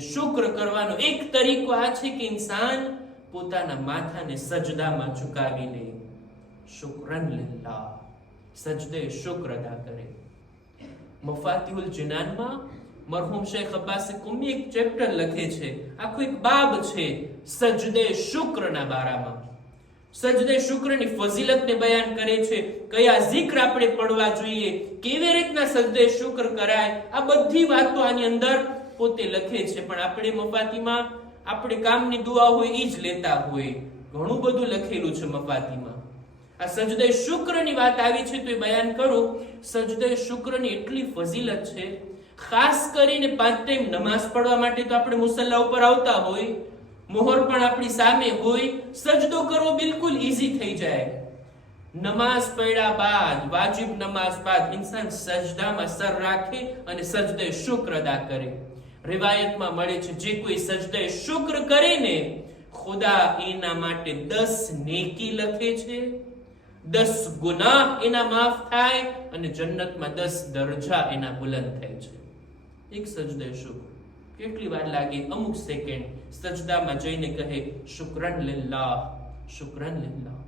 શુક્ર કરવાનો એક તરીકો આ છે કે ઇન્સાન પોતાના માથાને સજદામાં ઝુકાવી લે શુક્રન લિલ્લાહ સજદે શુક્ર અદા કરે. મફાતિહુલ જિનાનમાં મરહુમ શેખ અબ્બાસે કુમી એક ચેપ્ટર લખે છે, આખો એક બાબ છે સજદે શુક્રના બારામાં. સજદે શુક્રની ફઝીલતને બયાન કરે છે, કયા ઝિક્ર આપણે પડવા જોઈએ, કેવી રીતના સજદે શુક્ર કરાય, આ બધી વાતો આની અંદર પોતે લખે છે, પણ આપણે મફાતીમાં, આપણે કામની દુઆ હોય એ જ લેતા હોય. ઘણું બધું લખેલું છે મફાતીમાં. આ સજદય શુક્રની વાત આવી છે, તો એ બયાન કરું. સજદય શુક્રની એટલી ફઝીલત છે, ખાસ કરીને પાંચ ટાઈમ નમાઝ પઢવા માટે તો આપણે મુસલ્લા ઉપર આવતા હોય, મોહર પણ આપણી સામે હોય સજદો કરવો બિલકુલ ઈઝી થઈ જાય. નમાઝ પડ્યા બાદ, વાજિબ નમાઝ બાદ ઇન્સાન સજદામાં સર રાખે અને સજદે શુક્ર અદા કરે. રિવાયતમાં મળે છે, જે કોઈ સજદે શુક્ર કરીને ખુદા એના માટે દસ નેકી લખે છે, દસ ગુનાહ એના માફ થાય અને જન્નતમાં દસ દરજા એના બુલંદ થાય છે. એક સજદે શુક્ર. કેટલી વાર લાગે? અમુક સેકન્ડ સજદામાં જઈને કહે, શુક્રન લિલ્લાહ શુક્રન લિલ્લાહ.